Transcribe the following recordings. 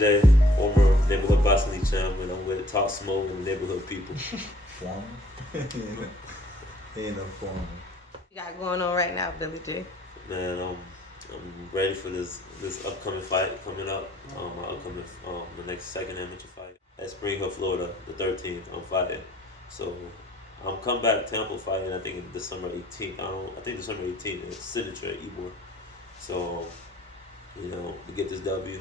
J, former neighborhood boxing champ, and I'm with Talk SMOME and neighborhood people. Former? He ain't no former. You got going on right now, Billy J? Man, I'm ready for this upcoming fight coming up. My upcoming the next second amateur fight at Spring Hill, Florida, the 13th. I'm fighting, so I'm come back Tampa fighting. I think in December 18th. I think December 18th. It's signature at Ybor. So to get this W,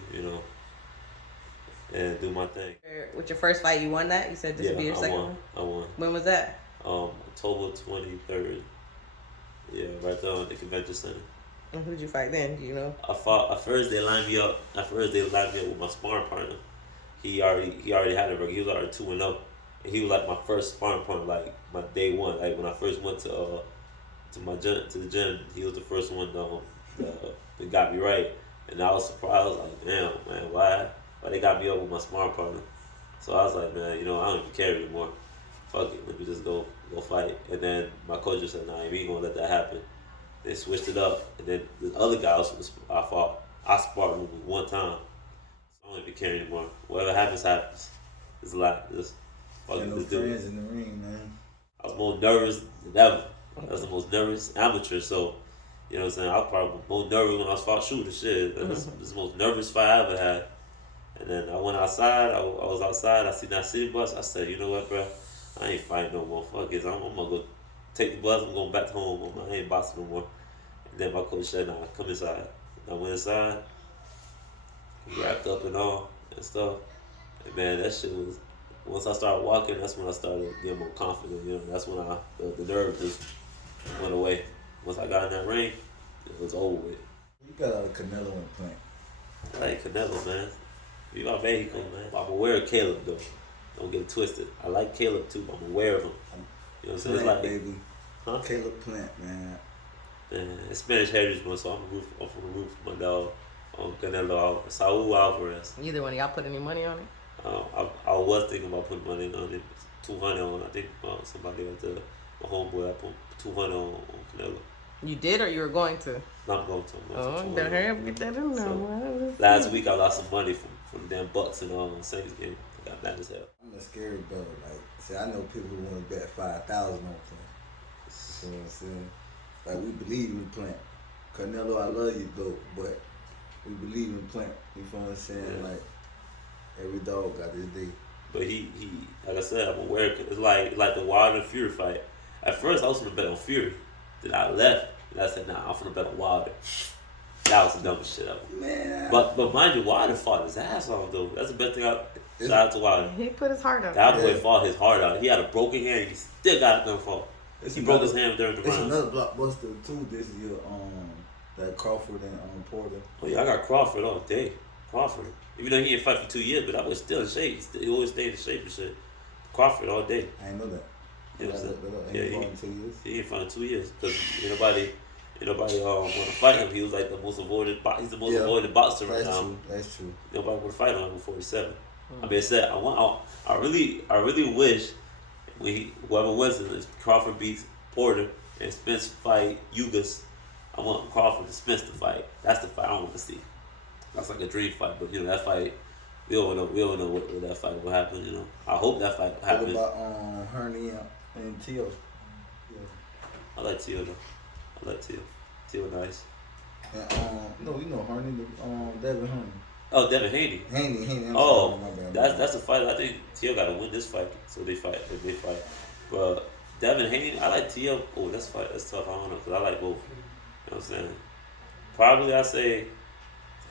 and do my thing. With your first fight, you won that? You said this would be your second one? I won. When was that? October 23rd. Yeah, right there at the convention center. And who'd you fight then? Do you know? I fought. At first they lined me up. With my sparring partner. He already had a record. He was already 2-0, and he was like my first sparring partner, like my day one. Like when I first went to the gym, he was the first one that got me right, and I was surprised. I was like, damn, man, why they got me up with my sparring partner? So I was like, man, I don't even care anymore. Fuck it, let me just go fight. And then my coach just said, nah, you ain't gonna let that happen. They switched it up, and then the other guys I sparred with one time. So I don't even care anymore. Whatever happens, happens. It's a lot. Just fuck it, no just do friends it. in the ring, man. I was more nervous than ever. I was the most nervous amateur, so you know what I'm saying? I was probably more nervous when I was fought shooting shit. This is the most nervous fight I ever had. And then I went outside, I was outside, I seen that city bus, I said, you know what, bro? I ain't fighting no more. Fuck it. I'm gonna go take the bus, I'm going back home. I ain't boxing no more. And then my coach said, nah, come inside. And I went inside, wrapped up and all and stuff. And man, that shit was, once I started walking, that's when I started getting more confident. That's when the nerve just went away. Once I got in that ring, it was over with. You got a Canelo implant. I like Canelo, man. Viva Mexico, man. I'm aware of Caleb, though. Don't get it twisted. I like Caleb, too, but I'm aware of him. You know what I'm saying? It's like, baby. Huh? Caleb Plant, man. Man, it's Spanish heritage, bro, so I'm from the roof of my dog, Canelo, Saul Alvarez. Either one of y'all put any money on it? I was thinking about putting money on it. 200 on, I think somebody at my homeboy, I put 200 on Canelo. You did, or you were going to? No, I'm going to. Oh, you better hurry up and get that in there, man. Last week I lost some money from the damn Bucks and Saints game. I got mad as hell. I'm a scary brother. Like, see, I know people who want to bet 5,000 on Plant. You know what I'm saying? Like, we believe in Plant. Canelo, I love you, though, but we believe in Plant. You know what I'm saying? Yeah. Like, every dog got his day. But he, like I said, I'm aware. It's like the Wilder and Fury fight. At first, I was gonna bet on Fury. Then I left, and I said, nah, I'm gonna bet on Wilder. That was the dumbest shit ever. Man. But mind you, Wilder fought his ass off, though. That's the best thing. Shout out to Wilder. He put his heart out. That boy fought his heart out. He had a broken hand. He still got it done for. He broke his hand during the rounds. It's another blockbuster too. This is your that Crawford and Porter. Oh yeah, I got Crawford all day. Crawford. Even though he didn't fight for 2 years, but I was still in shape. He always stayed in shape and shit. Crawford all day. I didn't know that. You know what I'm saying? He fought in 2 years. He ain't fought in 2 years because nobody want to fight him. He was like the most avoided. He's the most avoided boxer right now. That's true. Nobody want to fight on him at 47. I mean, I really wish when whoever wins it, if Crawford beats Porter and Spence fight Ugas, I want Crawford and Spence to fight. That's the fight I want to see. That's like a dream fight, but that fight, we don't know what that fight will happen. I hope that fight happens. What about Herney and Tio? Yeah. I like Tio though. I like Tio. Tio nice. And no, Herney, Devin Herney. Oh, Devin Haney. Haney. Oh, that's a fight. I think Tio got to win this fight, so they fight. But Devin Haney, I like Tio. Oh, that's tough. I don't know, because I like both. You know what I'm saying? Probably I say,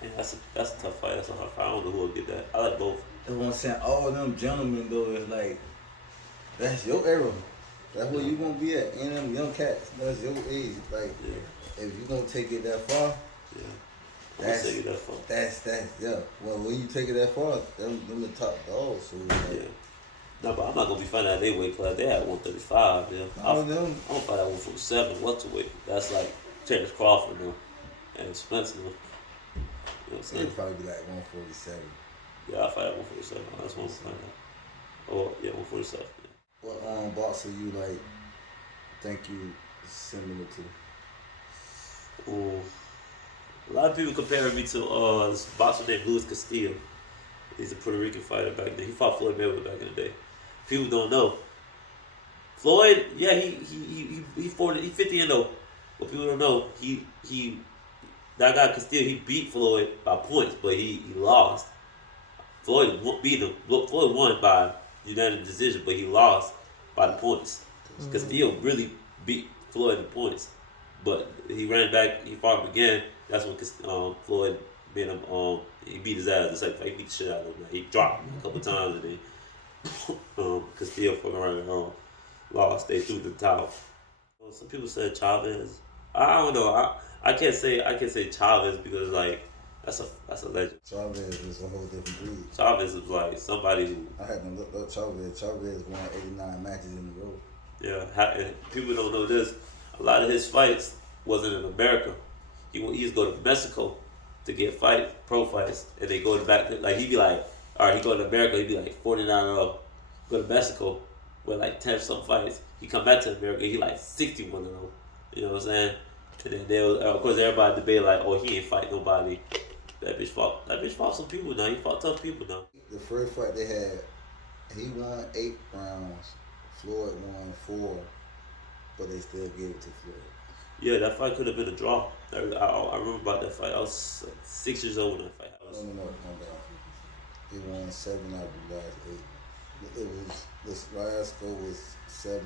man, that's a tough fight. That's a hard fight. I don't know who will get that. I like both. That's what I'm saying. All them gentlemen, though, is like, that's your era. That's where you gonna be at. And them young cats, that's your age. Like, if you gonna take it that far, that's yeah. Well, when you take it that far, them the top dogs. So No, but I'm not gonna be fighting at their weight class. They had 135. Yeah, I'm gonna fight at 147 welterweight. That's like Terrence Crawford and Spence. You know what I'm saying? It'd probably be like 147. Yeah, I fight at 147. That's what I'm fighting at. Oh yeah, 147. Yeah. What boxer you like? Think you similar to? Ooh. A lot of people comparing me to this boxer named Luis Castillo. He's a Puerto Rican fighter back then. He fought Floyd Mayweather back in the day. People don't know. Floyd, yeah, he 50-0. But people don't know that guy Castillo, he beat Floyd by points, but he lost. Floyd beat him. Floyd won by unanimous decision, but he lost by the points. Castillo really beat Floyd in points, but he ran back. He fought him again. That's when Floyd made him. He beat his ass. It's like he beat the shit out of him. He dropped him a couple times, and then Castillo fucking around lost. They threw the towel. Some people said Chavez. I don't know. I can't say Chavez because like that's a legend. Chavez is a whole different breed. Chavez is like somebody who I had to look up Chavez. Chavez won 89 matches in a row. yeah. And people don't know this. A lot of his fights wasn't in America. He used to go to Mexico to get pro fights, and they go back. Like he'd be like, all right, he go to America. He'd be like 49-0. Go to Mexico with like 10 some fights. He come back to America. He like 61-0. You know what I'm saying? And then of course everybody debate like, oh, he ain't fight nobody. That bitch fought some people now. He fought tough people now. The first fight they had, he won 8 rounds. Floyd won 4, but they still gave it to Floyd. Yeah, that fight could have been a draw. I remember about that fight. I was like 6 years old when that fight happened. No. He won 7 out of the last 8. It was this last score was 7-5.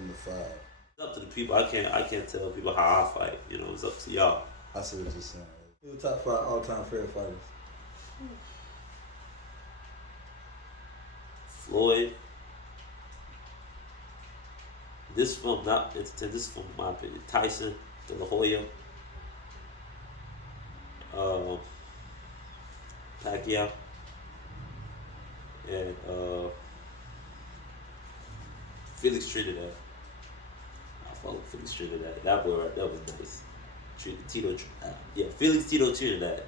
It's up to the people. I can't tell people how I fight. You know, it's up to y'all. I see what you're saying. Who's the top 5 all-time favorite fighters? Floyd. This from not entertainment. This is from my opinion. Tyson, De La Hoya, Pacquiao, and Felix Trinidad. I follow Felix Trinidad. That boy right there was nice. Felix Tito Trinidad.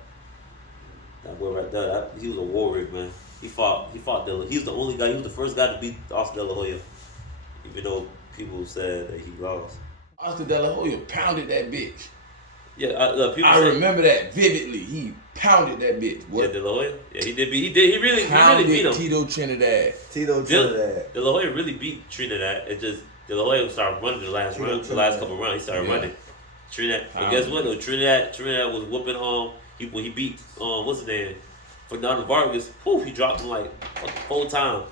That boy right there. He was a warrior, man. He fought De La. He was the only guy. He was the first guy to beat Oscar De La Hoya, even though people said that he lost. Oscar De La Hoya pounded that bitch. Yeah, I remember that vividly. He pounded that bitch. What? Yeah, De La Hoya. Yeah, he did. He really beat him. Tito Trinidad. De La Hoya really beat Trinidad. It just De La Hoya started running the last couple rounds. He started running. Trinidad. But guess what though? Trinidad was whooping when he beat what's his name? Fernando Vargas. He dropped him like 4 times.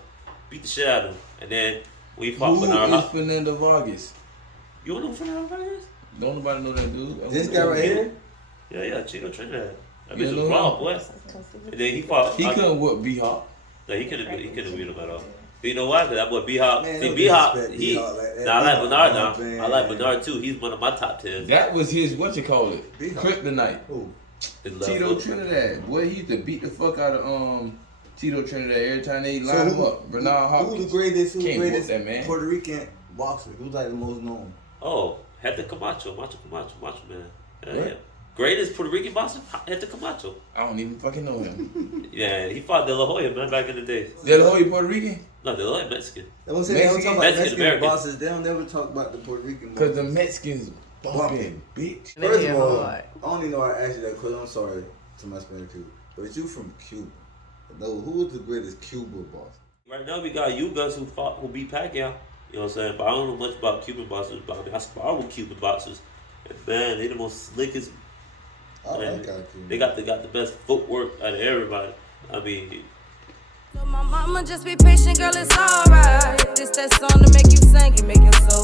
Beat the shit out of him. And then when he fought Fernando Vargas? You don't know Fernando Vargas? Don't nobody know that dude. This guy right here? Yeah, Tito Trinidad. That bitch was raw, boy. And then he fought. He couldn't whoop B-Hop. No, he couldn't beat him at all. You know why? Because that boy B-Hop. See, B-Hop, I like Bernard now. I like Bernard too. He's one of my top 10. That was his, kryptonite. Who? Tito Trinidad. Boy, he used to beat the fuck out of Tito Trinidad every time they line him up. Bernard Hopkins. Who's the greatest that, man. Puerto Rican boxer? Who's like the most known? Oh, Hector Camacho, Macho man. Yeah. Greatest Puerto Rican boxer, Hector Camacho. I don't even fucking know him. Yeah, he fought De La Hoya, man, back in the day. De La Hoya Puerto Rican? No, De La Hoya Mexican. They don't talk about Mexican bosses. They don't never talk about the Puerto Rican bosses. Because the Mexicans bumping, bitch. First of all, I don't even know how to ask you that question. I'm sorry to my Spanish people. But you from Cuba. Who is the greatest Cuba boss? Right now we got Yugas who beat Pacquiao. You know what I'm saying? But I don't know much about Cuban boxers. But I mean, I spar with Cuban boxers. And man, they the most slickest. They got the best footwork out of everybody. I mean. So my mama just be patient, girl, it's alright. This that song to make you sing and make your soul